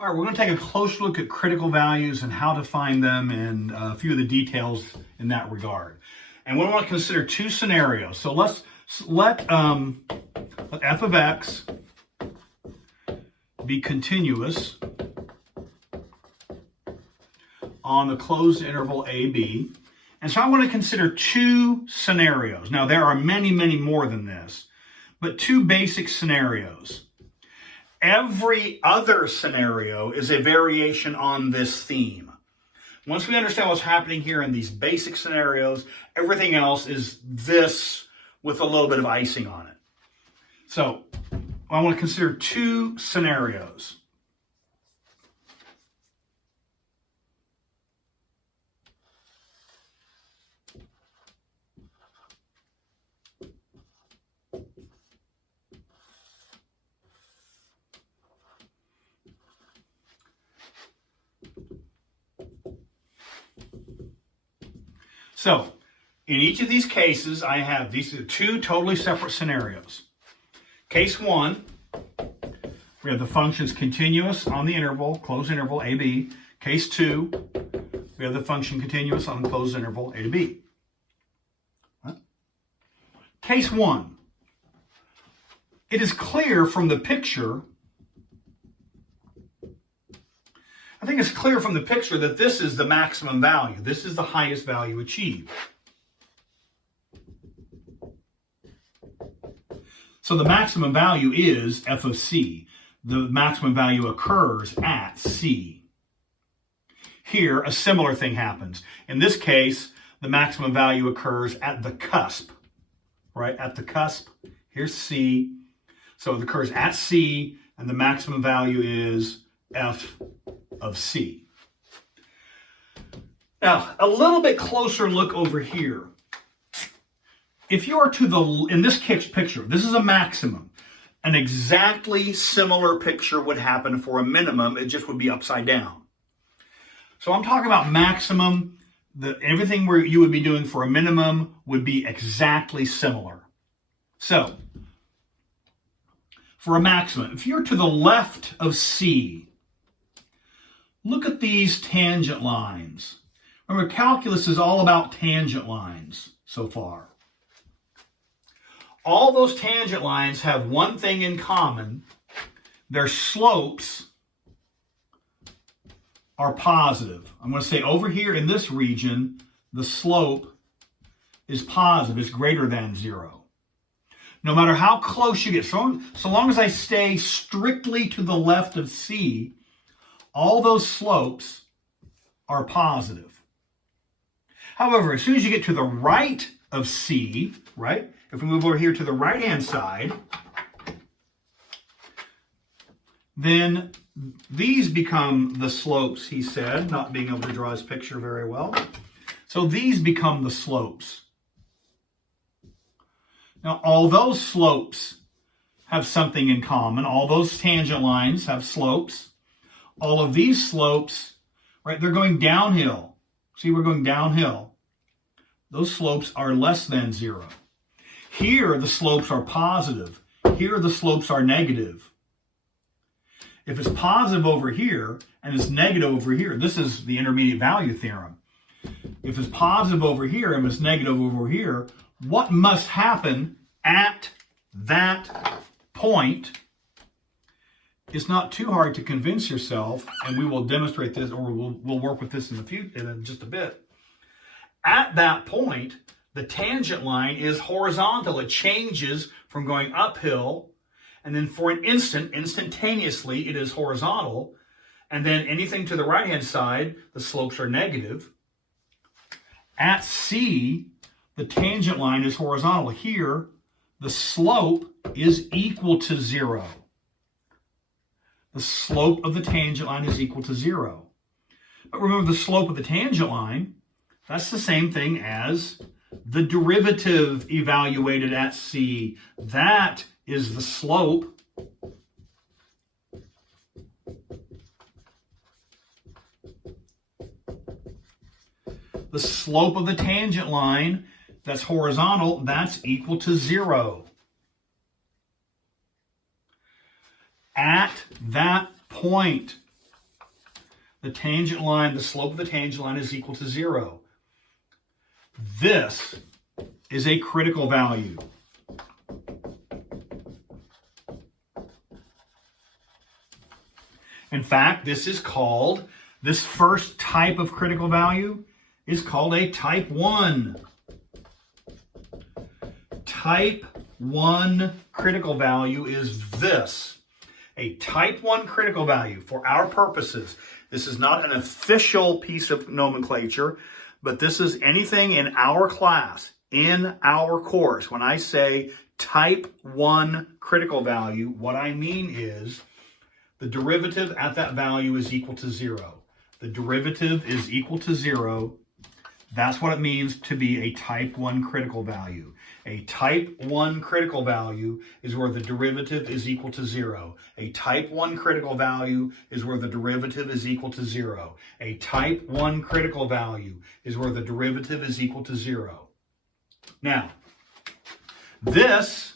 All right, we're going to take a close look at critical values and how to find them and a few of the details in that regard. And we want to consider two scenarios. So let f of x be continuous on the closed interval AB. And so I want to consider two scenarios. Now, there are many, many more than this, but two basic scenarios. Every other scenario is a variation on this theme. Once we understand what's happening here in these basic scenarios, everything else is this with a little bit of icing on it. So I want to consider two scenarios. So, in each of these cases, I have these are two totally separate scenarios. Case one, we have the functions continuous on the interval, closed interval, AB. Case two, we have the function continuous on the closed interval, A to B. Right? Case one, it is clear from the picture, I think it's clear from the picture that this is the maximum value. This is the highest value achieved. So the maximum value is f of c. The maximum value occurs at c. Here, a similar thing happens. In this case, the maximum value occurs at the cusp, right? At the cusp, here's c. So it occurs at c, and the maximum value is f of c. Now, a little bit closer look over here. If you are to the, in this picture, this is a maximum. An exactly similar picture would happen for a minimum. It just would be upside down. So I'm talking about maximum. Everything where you would be doing for a minimum would be exactly similar. So, for a maximum, if you're to the left of C, look at these tangent lines. Remember, calculus is all about tangent lines so far. All those tangent lines have one thing in common. Their slopes are positive. I'm going to say over here in this region, the slope is positive. It's greater than 0. No matter how close you get, so long as I stay strictly to the left of C, all those slopes are positive. However, as soon as you get to the right of C, right? If we move over here to the right-hand side, then these become the slopes, he said, not being able to draw his picture very well. So these become the slopes. Now, all those slopes have something in common. All those tangent lines have slopes. All of these slopes, right, they're going downhill. See, we're going downhill. Those slopes are less than 0. Here, the slopes are positive. Here, the slopes are negative. If it's positive over here and it's negative over here, this is the intermediate value theorem. If it's positive over here and it's negative over here, what must happen at that point? It's not too hard to convince yourself, and we will demonstrate this, or we'll work with this in the future in just a bit. At that point, the tangent line is horizontal. It changes from going uphill, and then for an instant, instantaneously, it is horizontal. And then anything to the right-hand side, the slopes are negative. At C, the tangent line is horizontal. Here, the slope is equal to 0. The slope of the tangent line is equal to 0. But remember, the slope of the tangent line, that's the same thing as the derivative evaluated at C. That is the slope. The slope of the tangent line that's horizontal, that's equal to 0. At that point, the tangent line, the slope of the tangent line is equal to 0. This is a critical value. In fact, this first type of critical value is called a type 1. Type 1 critical value is this. A type 1 critical value, for our purposes, this is not an official piece of nomenclature, but this is anything in our class, in our course. When I say type 1 critical value, what I mean is the derivative at that value is equal to 0. The derivative is equal to 0. That's what it means to be a type 1 critical value. A type 1 critical value is where the derivative is equal to 0. A type 1 critical value is where the derivative is equal to 0. A type 1 critical value is where the derivative is equal to 0. Now, this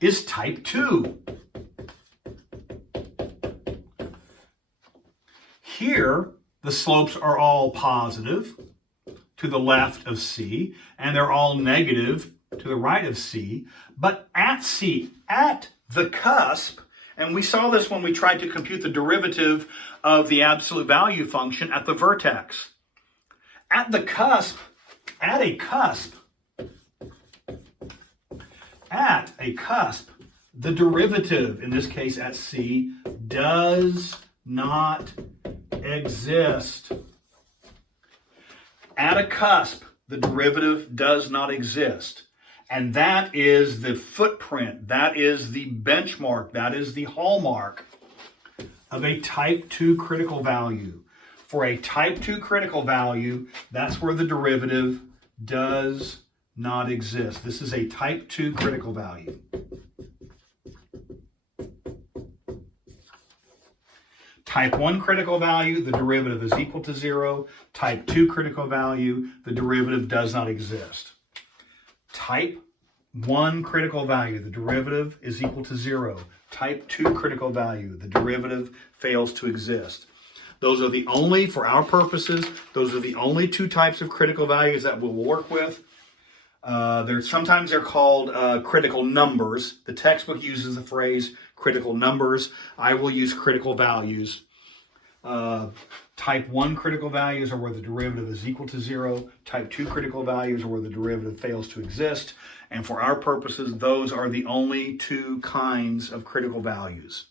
is type 2. Here, the slopes are all positive to the left of C, and they're all negative to the right of C. But at C, at the cusp, and we saw this when we tried to compute the derivative of the absolute value function at the vertex. At the cusp, at a cusp, the derivative, in this case at C, does not exist. At a cusp, the derivative does not exist. And that is the footprint, that is the benchmark, that is the hallmark of a type 2 critical value. For a type 2 critical value, that's where the derivative does not exist. This is a type 2 critical value. Type 1 critical value, the derivative is equal to 0. Type 2 critical value, the derivative does not exist. Type 1 critical value, the derivative is equal to 0. Type 2 critical value, the derivative fails to exist. Those are the only, for our purposes, those are the only two types of critical values that we'll work with. Sometimes they're called critical numbers. The textbook uses the phrase critical numbers. I will use critical values. Type 1 critical values are where the derivative is equal to 0. Type 2 critical values are where the derivative fails to exist. And for our purposes, those are the only two kinds of critical values.